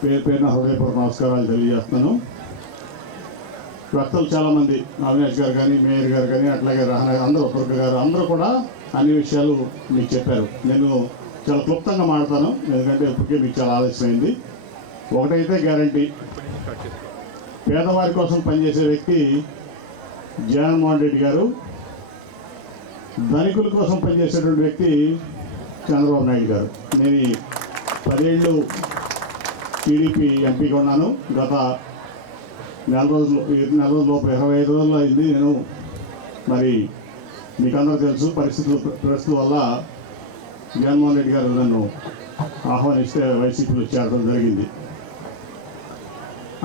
పేరు పేరున హృదయపూర్వక నమస్కారాలు తెలియజేస్తున్నాను. వక్తలు చాలామంది, అవినాష్ గారు కానీ, మేయర్ గారు కానీ, అట్లాగే రహనా అందరూ, దుర్గ గారు అందరూ కూడా అన్ని విషయాలు మీకు చెప్పారు. నేను చాలా క్లుప్తంగా మాడతాను, ఎందుకంటే ఇప్పటికే మీకు చాలా ఆలస్యమైంది. ఒకటైతే గ్యారంటీ, పేదవారి కోసం పనిచేసే వ్యక్తి జగన్మోహన్ రెడ్డి గారు, ధనికుల కోసం పనిచేసేటువంటి వ్యక్తి చంద్రబాబు నాయుడు గారు. నేను 10 ఏళ్ళు టీడీపీ ఎంపీగా ఉన్నాను. గత నెల రోజులు 25 రోజులు అయింది. నేను మరి మీకందరూ తెలుసు, పరిస్థితుల వల్ల జగన్మోహన్ రెడ్డి గారు నన్ను ఆహ్వానిస్తే వైసీపీలో చేరడం జరిగింది.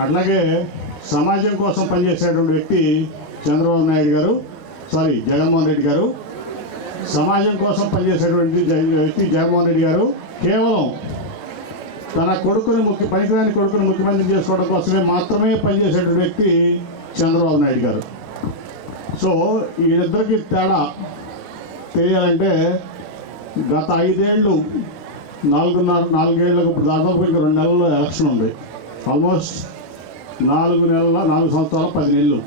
అట్లాగే సమాజం కోసం పనిచేసేటువంటి వ్యక్తి జగన్మోహన్ రెడ్డి గారు. సమాజం కోసం పనిచేసేటువంటి వ్యక్తి జగన్మోహన్ రెడ్డి గారు కేవలం తన పనికిరాని కొడుకుని ముఖ్యమంత్రి చేసుకోవడం కోసమే మాత్రమే పనిచేసేటువంటి వ్యక్తి చంద్రబాబు నాయుడు గారు. సో వీళ్ళిద్దరికీ తేడా తెలియాలంటే గత 5 ఏళ్ళు, 4 ఇప్పుడు దాదాపు ఇంకా 2 నెలల్లో ఎలక్షన్ ఉంది. ఆల్మోస్ట్ 4 సంవత్సరాలు 10 నెలలు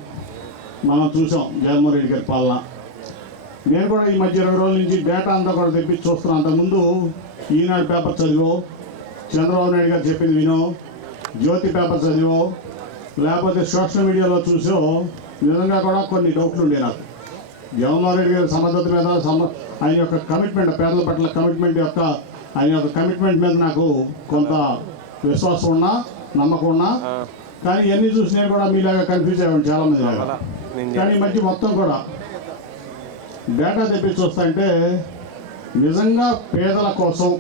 మనం చూసాం జగన్మోహన్ రెడ్డి గారి పాలన. నేను కూడా ఈ మధ్య 20 రోజుల నుంచి డేటా అంతా కూడా తెప్పించి చూస్తున్నాను. అంతకుముందు ఈనాడు పేపర్ చదివో, చంద్రబాబు నాయుడు గారు చెప్పింది వినో, జ్యోతి పేపర్ చదివో, లేకపోతే సోషల్ మీడియాలో చూసో నిజంగా కూడా కొన్ని డౌట్లు ఉండే నాకు. జగన్మోహన్ రెడ్డి గారి సమర్థత మీద, ఆయన యొక్క కమిట్మెంట్, పేదల పట్ల ఆయన యొక్క కమిట్మెంట్ మీద నాకు కొంత విశ్వాసం ఉన్నా, నమ్మకం ఉన్నా. కానీ ఇవన్నీ చూసి నేను కూడా మీలాగా కన్ఫ్యూజ్ అయ్యాను చాలామంది లాగా. కానీ ఈ మధ్య మొత్తం కూడా డేటా తెప్పించి వస్తాయంటే నిజంగా పేదల కోసం,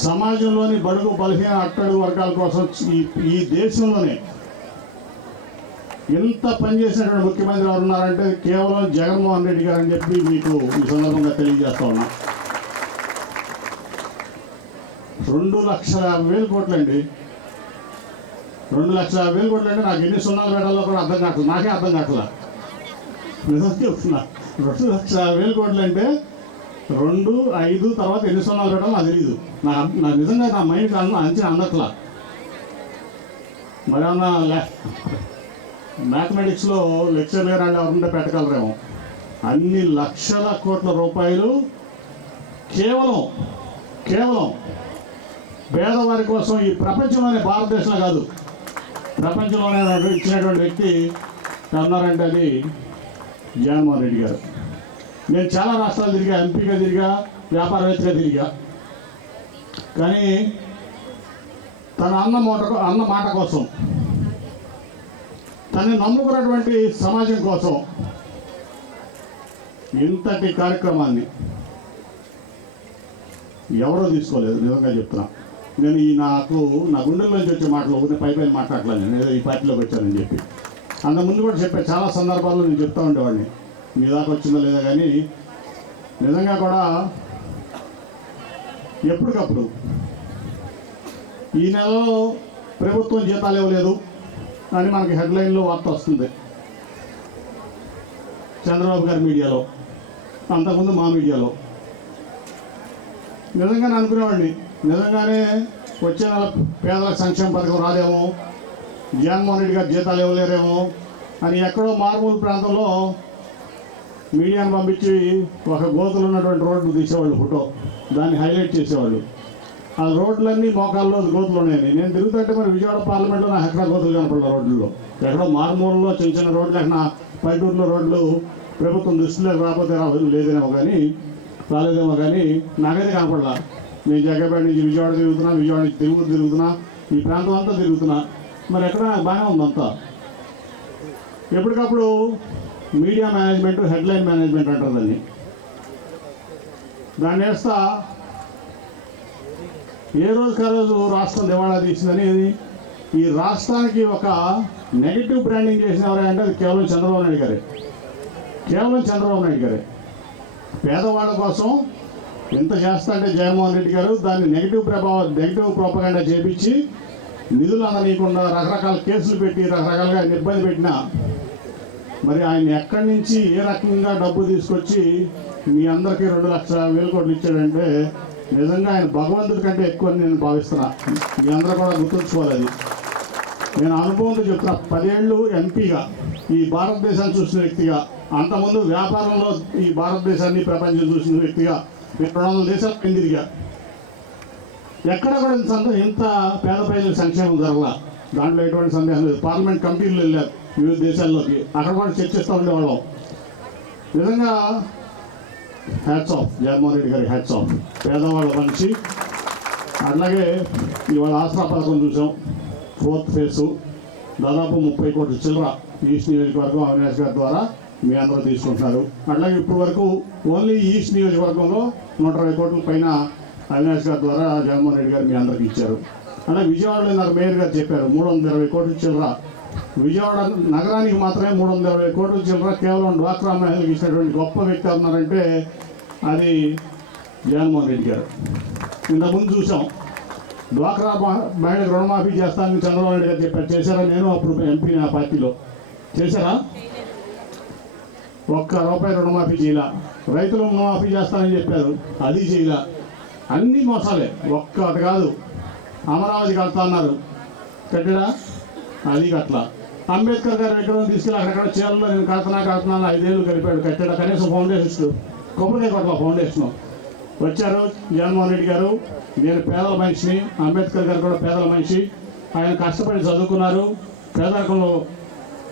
సమాజంలోని బడుగు బలహీన అట్టడుగు వర్గాల కోసం ఈ దేశంలోనే ఎంత పనిచేసినటువంటి ముఖ్యమంత్రి ఎవరు ఉన్నారంటే కేవలం జగన్మోహన్ రెడ్డి గారు అని చెప్పి మీకు ఈ సందర్భంగా తెలియజేస్తా ఉన్నా. 2,50,000 కోట్లండి. 2,50,000 కోట్లు అంటే నాకు ఎన్ని సున్నాలు పెట్టాలో కూడా అర్థం కావట్లేదు. నాకే అర్థం కావట్లేదు. నిజం చెప్తున్నా, 2,50,000 కోట్లు అంటే 2, 5 తర్వాత ఎన్ని సున్నాలు పెట్టాలో నాకు తెలియదు. నాకు నిజంగా నా మైండ్కి అంచనా అందట్లా. మరి అన్న మ్యాథమెటిక్స్లో లెక్చర్ గారు అంటే ఎవరుంటే పెట్టగలరేమో. అన్ని లక్షల కోట్ల రూపాయలు కేవలం పేదవారి కోసం ఈ ప్రపంచంలోనే, భారతదేశంలో కాదు ప్రపంచంలోనే ఇచ్చినటువంటి వ్యక్తి ఉన్నారంటే అది జగన్మోహన్ రెడ్డి గారు. నేను చాలా రాష్ట్రాలు తిరిగా, ఎంపీగా తిరిగా, వ్యాపారవేత్తగా తిరిగా. కానీ తన అన్న మాట కోసం, తనని నమ్ముకున్నటువంటి సమాజం కోసం ఇంతటి కార్యక్రమాన్ని ఎవరో తీసుకోలేదు. నిజంగా చెప్తున్నా. నేను నా గుండెల్లోంచి వచ్చే మాటలు పైన మాట్లాడలేదు. నేను ఏదో ఈ పార్టీలోకి వచ్చానని చెప్పి అంతకుముందు కూడా చెప్పే చాలా సందర్భాల్లో నేను చెప్తూ ఉండేవాడిని. మీ దాకా వచ్చిందో లేదా కానీ నిజంగా కూడా ఎప్పటికప్పుడు ఈ నెలలో ప్రభుత్వం జీతాలు ఇవ్వలేదు అని మనకి హెడ్లైన్లో వార్త వస్తుంది. చంద్రబాబు గారి మీడియాలో, అంతకుముందు మా మీడియాలో. నిజంగానే అనుకునేవాడిని, నిజంగానే వచ్చే నెల పేదల సంక్షేమ పథకం రాదేమో, జగన్మోహన్ రెడ్డి గారు జీతాలు ఇవ్వలేరేమో అని ఎక్కడో మారుమూల ప్రాంతంలో మీడియాను పంపించి ఒక గోతులు ఉన్నటువంటి రోడ్డు తీసేవాళ్ళు, ఫోటో దాన్ని హైలైట్ చేసేవాళ్ళు. ఆ రోడ్లన్నీ మోకాల్లో గోతులు ఉన్నాయని. నేను తిరుగుతుంటే మరి విజయవాడ పార్లమెంట్లో నాకు ఎక్కడ గోతులు కనపడలేదు రోడ్లలో. ఎక్కడో మారుమూలలో చిన్న రోడ్లు, ఎక్కడ పైటూరులో రోడ్లు ప్రభుత్వం దృష్టిలోకి రాలేదేమో కానీ నాకైతే కనపడలా. నేను జగ్గపేట నుంచి విజయవాడ తిరుగుతున్నా, విజయవాడ నుంచి తిరుగుతున్నా, ఈ ప్రాంతం అంతా తిరుగుతున్నా. మరి ఎక్కడ బాగానే ఉందంతా. ఎప్పటికప్పుడు మీడియా మేనేజ్మెంట్, హెడ్లైన్ మేనేజ్మెంట్ అంటారు దాన్ని వేస్తా ఏ రోజుకి ఆ రోజు రాష్ట్రం దివాళా తీసిందని ఈ రాష్ట్రానికి ఒక నెగిటివ్ బ్రాండింగ్ చేసిన ఎవరంటే అది కేవలం చంద్రబాబు నాయుడు గారే. పేదవాళ్ళ కోసం ఎంత చేస్తాంటే జగన్మోహన్ రెడ్డి గారు దాన్ని నెగిటివ్ ప్రోపగండా చేపించి నిధులు అందనీయకుండా రకరకాల కేసులు పెట్టి రకరకాలుగా ఇబ్బంది పెట్టినా మరి ఆయన ఎక్కడి నుంచి ఏ రకంగా డబ్బు తీసుకొచ్చి మీ అందరికీ 2,00,000 కోట్లు ఇచ్చాడంటే నిజంగా ఆయన భగవంతుడి కంటే ఎక్కువ నేను భావిస్తున్నా. మీ అందరూ కూడా గుర్తుంచుకోవాలి అది. నేను అనుభవంతో చెప్తున్నా. 10 ఏళ్ళు ఎంపీగా ఈ భారతదేశాన్ని చూసిన వ్యక్తిగా, అంతకుముందు వ్యాపారంలో ఈ భారతదేశాన్ని ప్రపంచం చూసిన వ్యక్తిగా 200 దేశాలకు తిరిగా. ఎక్కడ కూడా ఇంత పేద ప్రజల సంక్షేమం జరగల. దాంట్లో ఎటువంటి సందేహం లేదు. పార్లమెంట్ కమిటీలు వెళ్ళారు వివిధ దేశాల్లోకి, అక్కడ కూడా చర్చిస్తూ ఉండేవాళ్ళం. నిజంగా హ్యాట్స్ ఆఫ్ జగన్మోహన్ రెడ్డి గారి, హ్యాట్స్ ఆఫ్. పేదవాళ్ళ మనిషి. అట్లాగే ఇవాళ ఆసరా పథకం చూసాం. 4th ఫేసు దాదాపు 30 కోట్ల చిల్లర ఈస్ట్ నియోజకవర్గం అవినాష్ గారి ద్వారా మీ అందరూ తీసుకుంటున్నారు. అట్లాగే ఇప్పుడు వరకు ఓన్లీ ఈస్ట్ నియోజకవర్గంలో 120 కోట్ల పైన అవినాష్ గారి ద్వారా జగన్మోహన్ రెడ్డి గారు మీ అందరికి ఇచ్చారు. అలాగే విజయవాడలో నాకు మేయర్ గారు చెప్పారు 320 కోట్ల చిల్లర. విజయవాడ నగరానికి మాత్రమే 320 కోట్ల చిల్లర కేవలం డ్వాక్రా మహిళలకు ఇచ్చినటువంటి గొప్ప వ్యక్తి ఉన్నారంటే అది జగన్మోహన్ రెడ్డి గారు. ఇంతకుముందు చూసాం డ్వాక్రా మహిళలకు రుణమాఫీ చేస్తానని చంద్రబాబు నాయుడు గారు చెప్పారు. చేశారా? నేను అప్పుడు ఎంపీ నా పార్టీలో. చేశారా? ₹1 రుణమాఫీ చేయాల. రైతులు రుణమాఫీ చేస్తానని చెప్పారు, అది చేయాల. అన్నీ మోసాలే, ఒక్కటి కాదు. అమరావతి కడతా అన్నారు, కట్టడా? అది కట్ల. అంబేద్కర్ గారు విగ్రహం తీసుకెళ్ళి అక్కడక్కడ చీరలో నేను కడుతున్నాను 5 ఏళ్ళు కలిపాడు, కట్టాడు. కనీసం ఫౌండేషన్ కొబ్బరికాయ కొట్ల ఫౌండేషన్. వచ్చారు జగన్మోహన్ రెడ్డి గారు. నేను పేదల మనిషిని, అంబేద్కర్ గారు కూడా పేదల మనిషి. ఆయన కష్టపడి చదువుకున్నారు, పేదరికంలో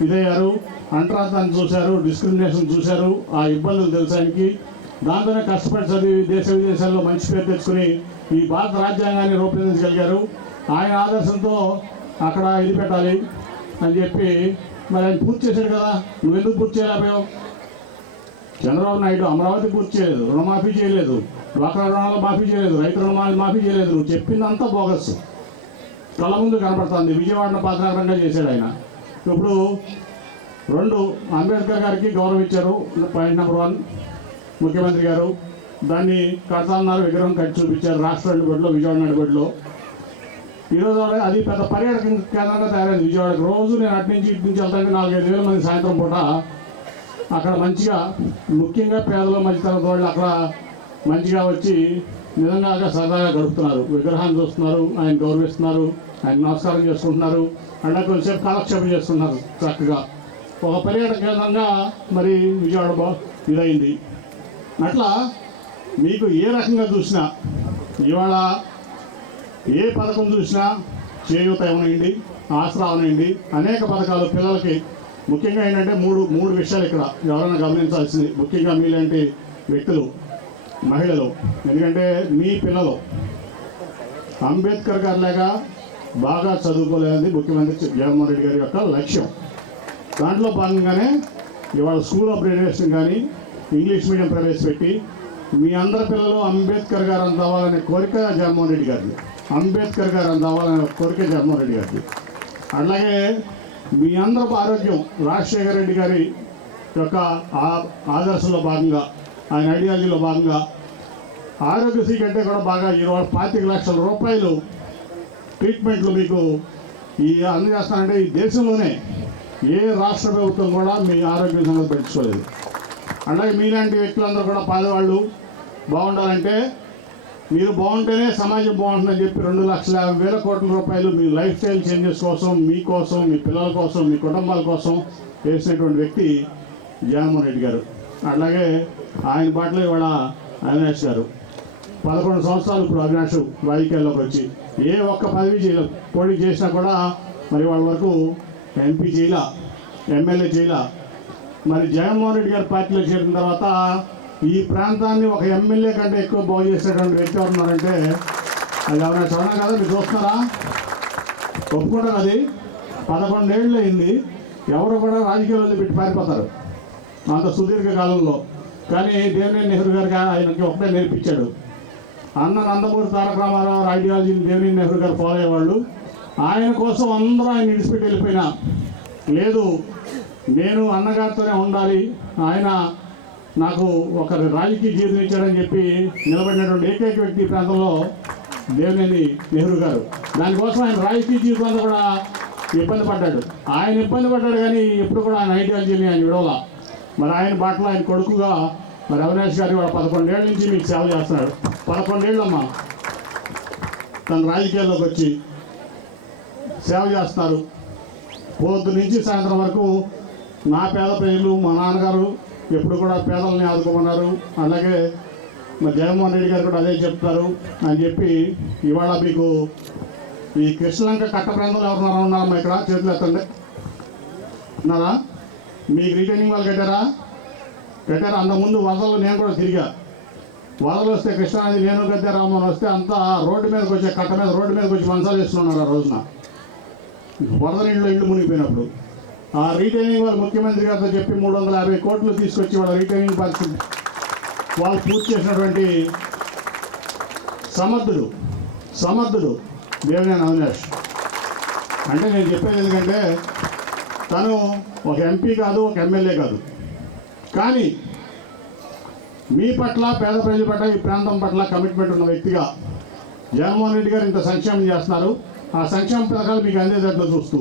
ఇదయ్యారు, అంటరాంతాన్ని చూశారు, డిస్క్రిమినేషన్ చూశారు, ఆ ఇబ్బందులు తెలుసానికి. దాంతోనే కష్టపడి చదివి దేశ విదేశాల్లో మంచి పేరు తెచ్చుకుని ఈ భారత రాజ్యాంగాన్ని రూపొందించగలిగారు. ఆయన ఆదర్శంతో అక్కడ ఇది పెట్టాలి అని చెప్పి మరి ఆయన పూర్తి చేశాడు కదా. నువ్వెందుకు పూర్తి చేయలేకపోయావు? చంద్రబాబు నాయుడు అమరావతి పూర్తి చేయలేదు, రుణమాఫీ చేయలేదు, డ్వాక్రా రుణాలు మాఫీ చేయలేదు, రైతు రుణాలు మాఫీ చేయలేదు. నువ్వు చెప్పిందంతా బోగస్, కళ్ళ ముందు కనపడుతుంది. విజయవాడను పాతనగరంగా చేశాడు ఆయన. ఇప్పుడు 2 అంబేద్కర్ గారికి గౌరవం ఇచ్చారు. పాయింట్ నెంబర్ 1 ముఖ్యమంత్రి గారు దాన్ని కడతాన్నారు, విగ్రహం కట్టి చూపించారు రాష్ట్ర నడిబడిలో, విజయవాడ నడిబడిలో. ఈరోజు అది పెద్ద పర్యాటక కేంద్రంగా తయారైంది విజయవాడకి. రోజు నేను అటు నుంచి ఇటు నుంచి వెళ్తానికి 4-5 వేల మంది సాయంత్రం పూట అక్కడ మంచిగా, ముఖ్యంగా పేదలు మధ్యతరగతి వాళ్ళు అక్కడ మంచిగా వచ్చి నిజంగా సరదాగా గడుపుతున్నారు. విగ్రహాన్ని చూస్తున్నారు, ఆయన గౌరవిస్తున్నారు, ఆయన నమస్కారం చేసుకుంటున్నారు, అలా కొంచెంసేపు కాలక్షేపం చేస్తున్నారు. చక్కగా ఒక పర్యాటక కేంద్రంగా మరి విజయవాడ ఇదైంది. అట్లా మీకు ఏ రకంగా చూసినా, ఇవాళ ఏ పథకం చూసినా, చేయూత అవనండి, ఆసరా అవనండి, అనేక పథకాలు పిల్లలకి. ముఖ్యంగా ఏంటంటే మూడు విషయాలు ఇక్కడ ఎవరైనా గమనించాల్సింది, ముఖ్యంగా మీలాంటి వ్యక్తులు, మహిళలు. ఎందుకంటే మీ పిల్లలు అంబేద్కర్ గారిలాగా బాగా చదువుకోలేదని ముఖ్యమంత్రి జగన్మోహన్ రెడ్డి గారి యొక్క లక్ష్యం. దాంట్లో భాగంగానే ఇవాళ స్కూల్ ఆఫ్ గ్రాడ్యుయేషన్ కానీ ఇంగ్లీష్ మీడియం ప్రవేశపెట్టి మీ అందరి పిల్లలు అంబేద్కర్ గారు అంత అవ్వాలనే కోరిక జగన్మోహన్ రెడ్డి గారిది. అంబేద్కర్ గారు అంత అవ్వాలనే కోరిక జగన్మోహన్ రెడ్డి గారిది. అట్లాగే మీ అందరూ ఆరోగ్యం రాజశేఖర రెడ్డి గారి యొక్క ఆదర్శంలో భాగంగా, ఆయన ఐడియాలజీలో భాగంగా ఆరోగ్యశ్రీ కంటే కూడా బాగా ఇవాళ 25 లక్షల రూపాయలు ట్రీట్మెంట్లు మీకు అందజేస్తానంటే ఈ దేశంలోనే ఏ రాష్ట్ర ప్రభుత్వం కూడా మీ ఆరోగ్య సంగతి పట్టించుకోలేదు. అలాగే మీలాంటి వ్యక్తులందరూ కూడా పేదవాళ్ళు బాగుండాలంటే, మీరు బాగుంటేనే సమాజం బాగుంటుందని చెప్పి 2,50,000 కోట్ల రూపాయలు మీ లైఫ్ స్టైల్ చేంజెస్ కోసం, మీకోసం, మీ పిల్లల కోసం, మీ కుటుంబాల కోసం వేసినటువంటి వ్యక్తి జగన్మోహన్ రెడ్డి గారు. అలాగే ఆయన బాటలో ఇవాళ అవినాష్ గారు 11 సంవత్సరాలు ఇప్పుడు అవినాష్ రాజకీయాల్లోకి వచ్చి ఏ ఒక్క పదవి చేయలేదు. పోటీ చేసినా కూడా మరి వాళ్ళ వరకు ఎంపీ చేయాల, ఎమ్మెల్యే చేయాల. మరి జగన్మోహన్ రెడ్డి గారి పార్టీలో చేరిన తర్వాత ఈ ప్రాంతాన్ని ఒక ఎమ్మెల్యే కంటే ఎక్కువ బాగు చేసేటువంటి వ్యక్తి ఎవరున్నారంటే అది అవినాష్. అవునా కదా? మీరు చూస్తున్నారా? ఒప్పుకుంటారు. అది 11 ఏళ్ళు అయింది. ఎవరు కూడా రాజకీయాల్లో పెట్టి పారిపోతారు అంత సుదీర్ఘ కాలంలో. కానీ దేవినేని నెహ్రూ గారికి ఆయనకి ఒకటే నేర్పించాడు. అన్న నందమూరి తారక రామారావు ఐడియాలజీని దేవినేని నెహ్రూ గారు ఫాలో అయ్యేవాళ్ళు. ఆయన కోసం అందరూ ఆయన విడిచిపెట్టి వెళ్ళిపోయినా లేదు, నేను అన్నగారితోనే ఉండాలి, ఆయన నాకు ఒక రాజకీయ జీవితం ఇచ్చాడని చెప్పి నిలబడినటువంటి ఏకైక వ్యక్తి ఈ ప్రాంతంలో దేవినేని నెహ్రూ గారు. దానికోసం ఆయన రాజకీయ జీవితంలో కూడా ఇబ్బంది పడ్డాడు. ఆయన ఇబ్బంది పడ్డాడు కానీ ఎప్పుడు కూడా ఆయన ఐడియాలజీని ఆయన విడవలా. మరి ఆయన బాటలో ఆయన కొడుకుగా మరి అవినాష్ గారు 11 ఏళ్ళ నుంచి మీకు సేవ చేస్తున్నాడు. 11 ఏళ్ళమ్మా తన రాజకీయాల్లోకి వచ్చి సేవ చేస్తున్నారు. పొద్దు నుంచి సాయంత్రం వరకు నా పేద ప్రజలు, మా నాన్నగారు ఎప్పుడు కూడా పేదల్ని ఆదుకోమన్నారు. అలాగే మా జగన్మోహన్ రెడ్డి గారు కూడా అదే చెప్తారు అని చెప్పి ఇవాళ మీకు ఈ కృష్ణలంక కట్ట ప్రాంతంలో ఎవరున్నారా ఉన్నారమ్మా? ఇక్కడ చేతులు ఎత్తండి. ఉన్నారా? మీకు రిటైనింగ్ వాళ్ళు కట్టారా? అంతకుముందు వరదలు నేను కూడా తిరిగా. వరదలు వస్తే కృష్ణానది నేను గద్దె రామోహన్ వస్తే అంతా రోడ్డు మీదకి వచ్చే కట్ట మీద రోడ్డు మీదకి వచ్చి మంచాలు వేస్తున్నారు ఆ రోజున. వరద నీళ్ళు ఇళ్ళు మునిగిపోయినప్పుడు ఆ రీటైనింగ్ వాళ్ళు ముఖ్యమంత్రి గారితో చెప్పి 350 కోట్లు తీసుకొచ్చి వాళ్ళ రీటైనింగ్ పరిస్థితి వాళ్ళు పూర్తి చేసినటువంటి సమర్థుడు దేవినేని అవినాష్. అంటే నేను చెప్పేది ఎందుకంటే తను ఒక ఎంపీ కాదు, ఒక ఎమ్మెల్యే కాదు, కానీ మీ పట్ల, పేద ప్రజల పట్ల, ఈ ప్రాంతం పట్ల కమిట్మెంట్ ఉన్న వ్యక్తిగా జగన్మోహన్ రెడ్డి గారు ఇంత సంక్షేమం చేస్తున్నారు. ఆ సంక్షేమ పథకాలు మీకు అందేటట్లు చూస్తూ,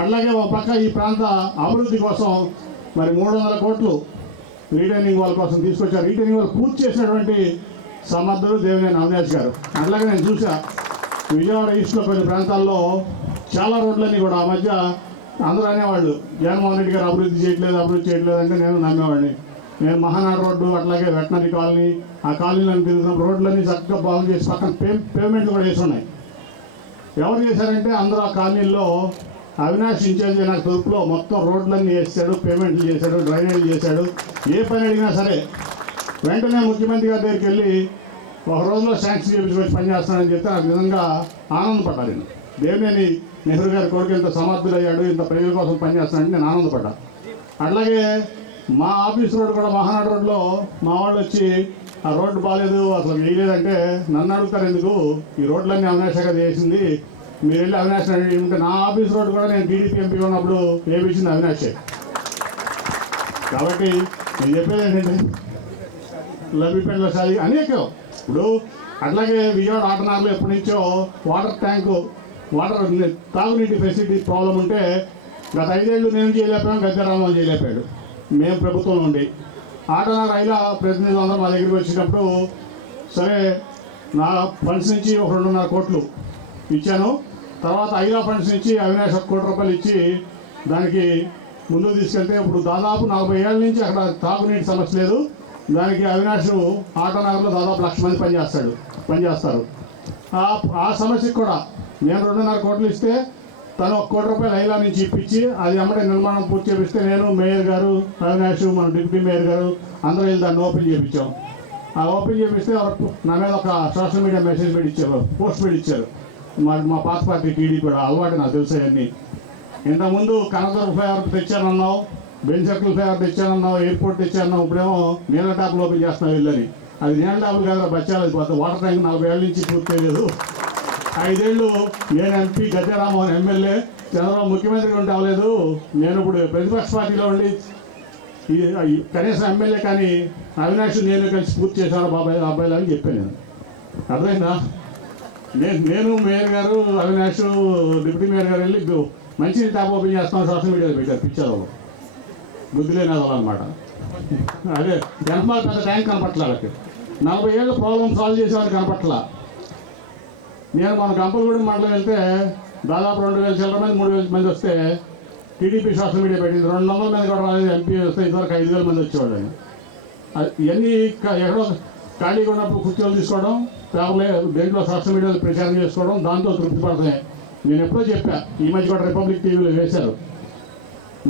అట్లాగే ఒక పక్క ఈ ప్రాంత అభివృద్ధి కోసం మరి 300 కోట్లు రీటైనింగ్ వాళ్ళ కోసం తీసుకొచ్చారు. రీటైనింగ్ వాళ్ళు పూర్తి చేసినటువంటి సమర్థుడు దేవినేని అవినాష్ గారు. అట్లాగే నేను చూసా విజయవాడ ఈస్ట్లో కొన్ని ప్రాంతాల్లో చాలా రోడ్లన్నీ కూడా ఆ మధ్య అందరూ అనేవాళ్ళు జగన్మోహన్ రెడ్డి గారు అభివృద్ధి చేయట్లేదు అంటే నేను నమ్మేవాడిని. నేను మహానాడు రోడ్డు, అట్లాగే వెటనరీ కాలనీ, ఆ కాలనీలను తిరుగుతున్న రోడ్లన్నీ చక్కగా బాగు చేసి పక్కన పేమెంట్లు కూడా వేసి ఉన్నాయి. ఎవరు చేశారంటే అందరూ ఆ కాలనీల్లో అవినాష్ ఇన్ఛార్జ్ నాకు తూర్పులో మొత్తం రోడ్లన్నీ వేసాడు, పేమెంట్లు చేశాడు, డ్రైనేజ్ చేశాడు. ఏ పని అడిగినా సరే వెంటనే ముఖ్యమంత్రి గారి దగ్గరికి వెళ్ళి ఒక రోజులో శాంక్షన్ చేయించుకొని పని చేస్తానని చెప్తే నాకు నిజంగా ఆనందపడ్డాను. నేను దేవినేని నెహ్రూ గారి కొడుకు ఇంత సమర్థుడయ్యాడు, ఇంత ప్రజల కోసం పనిచేస్తానంటే నేను ఆనందపడ్డా. అట్లాగే మా ఆఫీస్ రోడ్డు కూడా మహానాడు రోడ్లో మా వాళ్ళు వచ్చి ఆ రోడ్డు బాగాలేదు అసలు వేయలేదంటే నన్ను అడుగుతారు, ఎందుకు ఈ రోడ్లన్నీ అవినాష్ గారు చేసింది, మీరు వెళ్ళి అవినాష్ అడిగి ఉంటే నా ఆఫీస్ రోడ్డు కూడా నేను టీడీపీ ఎంపీ ఉన్నప్పుడు వేయించింది అవినాషే. కాబట్టి నేను చెప్పేది ఏంటంటే లబ్బిపేటలో సాగి అనేకం ఇప్పుడు అట్లాగే విజయవాడ ఆటనార్లో ఎప్పటి నుంచో వాటర్ తాగునీటి ఫెసిలిటీ ప్రాబ్లం ఉంటే గత 5 ఏళ్ళు నేను చేయలేకపోయాం, గద్దె రామోహన్ చేయలేకపోయాడు. మేము ప్రభుత్వంలో ఉండి ఆటనార్ ఐలా ప్రతినిధులు అందరూ మా దగ్గరికి వచ్చినప్పుడు సరే నా ఫండ్స్ నుంచి 2.5 కోట్లు ఇచ్చాను. తర్వాత ఐలా ఫండ్స్ నుంచి అవినాష్ 1 కోటి రూపాయలు ఇచ్చి దానికి ముందుకు తీసుకెళ్తే ఇప్పుడు దాదాపు 40 ఏళ్ళ నుంచి అక్కడ తాగునీటి సమస్య లేదు. దానికి అవినాష్ ఆటోనగర్లో దాదాపు 1,00,000 మంది పనిచేస్తారు. ఆ సమస్యకు కూడా నేను 2.5 కోట్లు ఇస్తే తను 1 కోటి రూపాయలు ఐలా నుంచి ఇప్పించి అది అమ్మడే నిర్మాణం పూర్తి చేపిస్తే నేను, మేయర్ గారు, అవినాష్, మన డిప్యూటీ మేయర్ గారు అందరూ వెళ్ళి దాన్ని ఓపెన్ చేయించాం. ఆ ఓపెన్ చేపిస్తే నా మీద ఒక సోషల్ మీడియా మెసేజ్ పెట్టించారు, పోస్ట్ పెట్టించారు. మా పాత పార్టీ టీడీపీ కూడా అలవాటు నాకు తెలిసాయన్నీ. ఇంతకుముందు కనకదుర్గ ఫ్లైఓవర్ తెచ్చానన్నావు, బెంచ్ సర్కిల్ ఫ్లైఓవర్ తెచ్చానన్నావు, ఎయిర్పోర్ట్ తెచ్చానన్నావు, ఇప్పుడేమో నీళ్ళ ట్యాప్లు ఓపెన్ చేస్తున్నావు వెళ్ళని. అది నీళ్ళ ట్యాప్లు కాదు, బచ్చాలి పోతుంది. వాటర్ ట్యాంక్ 40 ఏళ్ళ నుంచి పూర్తి చేయలేదు. 5 ఏళ్ళు నేను ఎంపీ, గద్దె రామోహన్ ఎమ్మెల్యే, చంద్రబాబు ముఖ్యమంత్రి ఉంటే అవ్వలేదు. నేను ఇప్పుడు ప్రతిపక్ష పార్టీలో ఉండి కనీసం ఎమ్మెల్యే కానీ అవినాష్ నేను కలిసి పూర్తి చేశాను అబ్బాయిలు అని చెప్పాను. నేను అర్థమైందా? నేను మేయర్ గారు, అవినాష్, డిప్యూటీ మేయర్ గారు వెళ్ళి మంచి ట్యాప్ ఓపెన్ చేస్తాం సోషల్ మీడియాలో పెట్టారు. పిక్చర్ బుద్ధిలేని అనమాట. అదే జనమాల పెద్ద ట్యాంక్ కనపట్ల, 40 ఏళ్ళు ప్రాబ్లం సాల్వ్ చేసేవాడిని కనపట్ల. నేను మన గంపలగూడెం మండలం వెళ్తే దాదాపు 2,000 చిల్లర మంది, 3,000 మంది వస్తే టీడీపీ సోషల్ మీడియా పెట్టింది. 200 మంది కూడా రాలేదు. ఎంపీ వస్తే ఇదివరకు 5,000 మంది వచ్చేవాళ్ళు. ఇవన్నీ ఎక్కడో ఖాళీగా ఉన్నప్పుడు కుర్చీలు తీసుకోవడం, పేపర్లే దేంట్లో సోషల్ మీడియాలో ప్రచారం చేసుకోవడం, దాంతో తృప్తి పడతాయి. నేను ఎప్పుడో చెప్పా, ఈ మధ్య కూడా రిపబ్లిక్ టీవీలో వేశారు,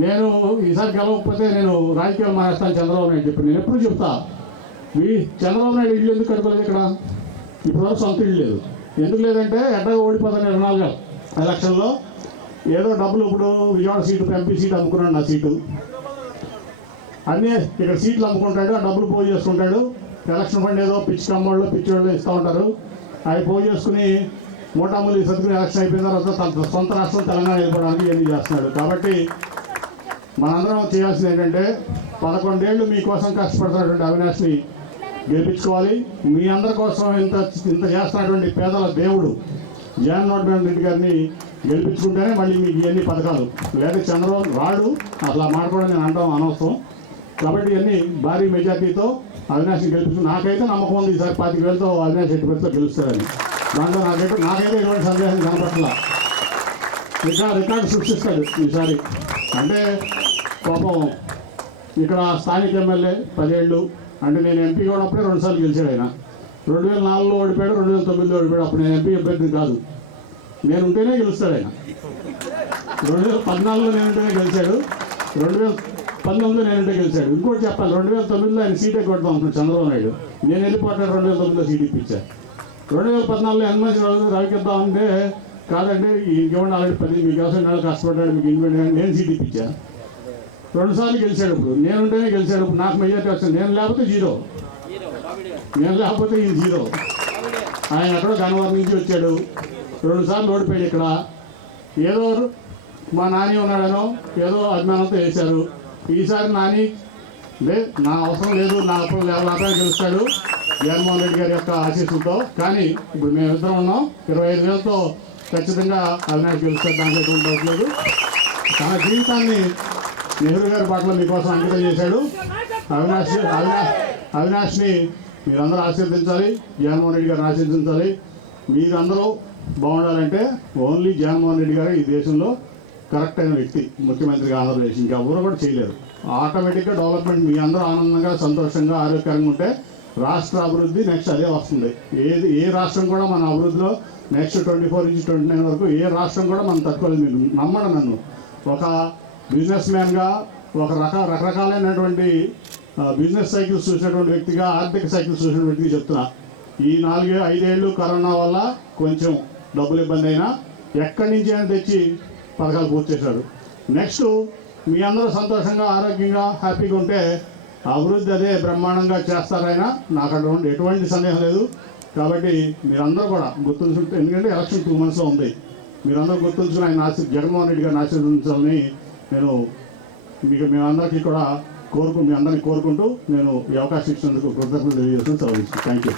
నేను ఈసారి గెలవకపోతే నేను రాజకీయాలు మానేస్తాను చంద్రబాబు నాయుడు చెప్పి. నేను ఎప్పుడు చెప్తా, చంద్రబాబు నాయుడు ఇల్లు ఎందుకు కట్టుకోలేదు ఇక్కడ? ఇప్పటివరకు సొంత ఇల్లు లేదు. ఎందుకు లేదంటే ఎట్టగా ఓడిపోతాను 24 ఎలక్షన్లో. ఏదో డబ్బులు ఇప్పుడు విజయవాడ సీటు, ఎంపీ సీటు అమ్ముకున్నాడు, నా సీటు. అన్నీ ఇక్కడ సీట్లు అమ్ముకుంటాడు, ఆ డబ్బులు పోగు చేసుకుంటాడు. ఎలక్షన్ ఫండ్ ఏదో పిచ్చి కమ్మోళ్ళు, పిచ్చి వాళ్ళు ఇస్తూ ఉంటారు. అవి పోగు చేసుకుని మూటామూలి సర్దుకుని ఎలక్షన్ అయిపోయిన తర్వాత తన సొంత రాష్ట్రం తెలంగాణ వెళ్ళిపోవడానికి ఇవన్నీ చేస్తున్నాడు. కాబట్టి మనందరం చేయాల్సింది ఏంటంటే 11 ఏళ్ళు మీకోసం కష్టపడుతున్నటువంటి అవినాష్ని గెలిపించుకోవాలి. మీ అందరి కోసం ఇంత చేస్తున్నటువంటి పేదల దేవుడు జగన్మోహన్ రెడ్డి గారిని గెలిపించుకుంటేనే మళ్ళీ మీకు ఇవన్నీ పథకాలు. లేదా చంద్రబాబు రాడు, అసలు మాట్లాడడం నేను అంటాం అనవసరం. కాబట్టి ఇవన్నీ భారీ మెజార్టీతో అవినాష్ని గెలిపించు. నాకైతే నమ్మకం ఉంది ఈసారి 25,000తో అవినాష్ ఎట్టి పరిస్థితిలో గెలుస్తారని. దాంట్లో నాకైతే ఎటువంటి సందేహం కనపట్ల. రికార్డు సృష్టిస్తాడు ఈసారి. అంటే పాపం ఇక్కడ స్థానిక ఎమ్మెల్యే 10 ఏళ్ళు, అంటే నేను ఎంపీగా ఉన్నప్పుడే 2 సార్లు గెలిచాడు ఆయన. 2004లో ఓడిపోయాడు, 2009లో ఓడిపోయాడు. అప్పుడు నేను ఎంపీ అభ్యర్థి కాదు, నేను ఉంటేనే గెలుస్తాడు ఆయన. 2014లో నేను ఉంటేనే గెలిచాడు, 2019లో నేను ఉంటే గెలిచాడు. ఇంకోటి చెప్పాలి, 2009లో ఆయన సీట్ ఎగ్గొడతాం అనుకున్నాడు చంద్రబాబు నాయుడు. నేను వెళ్ళిపోతాడు, 2009లో సీట్ ఇప్పించాను. 2014లో ఎన్ఎంసీ రవికిద్దాం అంటే కాదండి ఇంకేమన్నా ఆల్రెడీ 10 మీకు అవసరం నెలలు కష్టపడ్డాడు, మీకు ఇండిపెండెంట్, నేను సీట్ ఇప్పించా. 2 సార్లు గెలిచాడు. ఇప్పుడు నేను ఉంటేనే గెలిచాడు. ఇప్పుడు నాకు మెజార్టీ వచ్చింది. నేను లేకపోతే జీరో, నేను లేకపోతే ఈ జీరో. ఆయన ఎక్కడో గన్నవరం నుంచి వచ్చాడు, 2 సార్లు ఓడిపోయాడు. ఇక్కడ ఏదో మా నాని ఉన్నాడనో ఏదో అభిమానంతో వేశారు. ఈసారి నాని నా అవసరం లేదు, నా అప్పుడు లేకపోతే గెలుస్తాడు జగన్మోహన్ రెడ్డి గారి యొక్క ఆశీస్సులతో. కానీ ఇప్పుడు మేమిద్దరం ఉన్నాం, 25,000తో ఖచ్చితంగా అవినాష్ గెలుస్తాడు, దాంట్లో ఎటువంటి డౌట్ లేదు. తన జీవితాన్ని నెహ్రూ గారి పట్ల మీకోసం అంకితం చేశాడు. అవినాష్ని మీరందరూ ఆశీర్వదించాలి, జగన్మోహన్ రెడ్డి గారిని ఆశీర్వదించాలి. మీరందరూ బాగుండాలంటే ఓన్లీ జగన్మోహన్ రెడ్డి గారు ఈ దేశంలో కరెక్ట్ అయిన వ్యక్తి, ముఖ్యమంత్రిగా ఆంధ్రప్రదేశ్. ఇంకెవరు కూడా చేయలేరు. ఆటోమేటిక్గా డెవలప్మెంట్ మీ అందరూ ఆనందంగా సంతోషంగా ఆరోగ్యకరంగా ఉంటే రాష్ట్ర అభివృద్ధి నెక్స్ట్ అదే వస్తుంది. ఏ రాష్ట్రం కూడా మన అభివృద్ధిలో నెక్స్ట్ 24 నుంచి 29 వరకు ఏ రాష్ట్రం కూడా మనం తట్టుకోలేదు. మీరు నమ్మడం నన్ను. ఒక బిజినెస్ మ్యాన్గా ఒక రకరకాలైనటువంటి బిజినెస్ సైకిల్స్ చూసినటువంటి వ్యక్తిగా, ఆర్థిక సైకిల్స్ చూసిన వ్యక్తిగా చెప్తున్నా. ఈ 4-5 ఏళ్ళు కరోనా వల్ల కొంచెం డబ్బులు ఇబ్బంది అయినా ఎక్కడి నుంచి అయినా తెచ్చి పథకాలు పూర్తి చేశాడు. నెక్స్ట్ మీ అందరూ సంతోషంగా ఆరోగ్యంగా హ్యాపీగా ఉంటే అభివృద్ధి అదే బ్రహ్మాండంగా చేస్తారైనా నాకు ఎటువంటి సందేహం లేదు. కాబట్టి మీరందరూ కూడా గుర్తుంచుకుంటే, ఎందుకంటే ఎలక్షన్ 2 monthsలో ఉంది, మీరందరూ గుర్తుంచుకుని ఆయన జగన్మోహన్ రెడ్డి గారిని ఆశీర్వదించాలని నేను మేమందరికీ కూడా మీ అందరినీ కోరుకుంటూ నేను ఈ అవకాశం ఇచ్చినందుకు కృతజ్ఞతలు తెలియజేస్తున్నాను. Thank you.